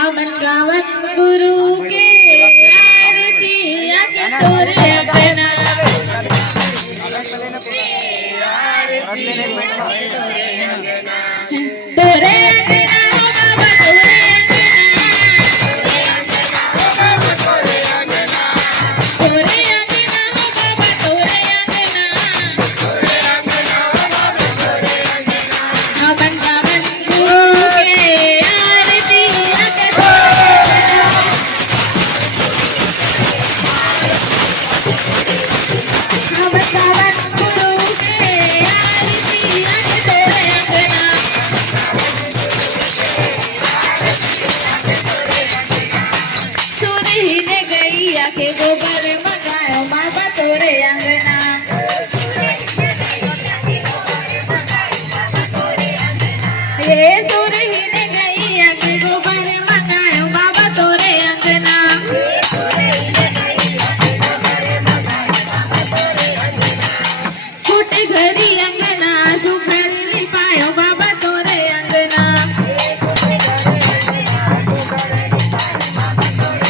हमन गावत गुरु के आरती आके तोरे अंगना तोरे अंगना हो बाबा तोरे अंगना तोरे अंगना हो बाबा तोरे अंगना हमन गावत गुरु के आरती आके तोरे हमन गावत गुरु के आरती आके तोरे अंगना सुनी ने गैया के गोबर मंगायो बाबा तोरे अंगना ये सुनी ने गैया के गोबर मंगायो बाबा तोरे अंगना छोटे घरी अंगना सुखर लिपायो बाबा तोरे अंगना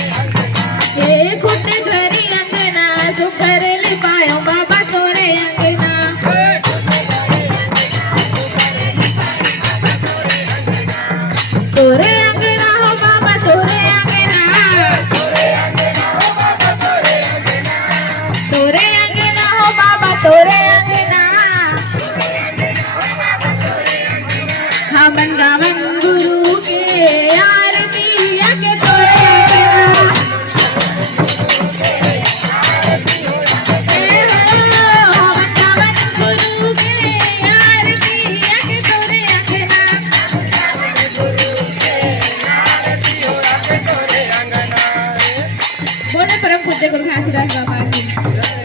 ये छोटे घरी अंगना सुखर लिपायो बाबा तोरे अंगना तोरे अंगना हो बाबा तोरे अंगना तोरे अंगना हो बाबा तोरे अंगना हमन गावन गुरु के आरती आके तोरे अंगना हमन गावन गुरु के आरती आके तोरे अंगना बोले परम पूज्य गुरु घासीदास बाबा की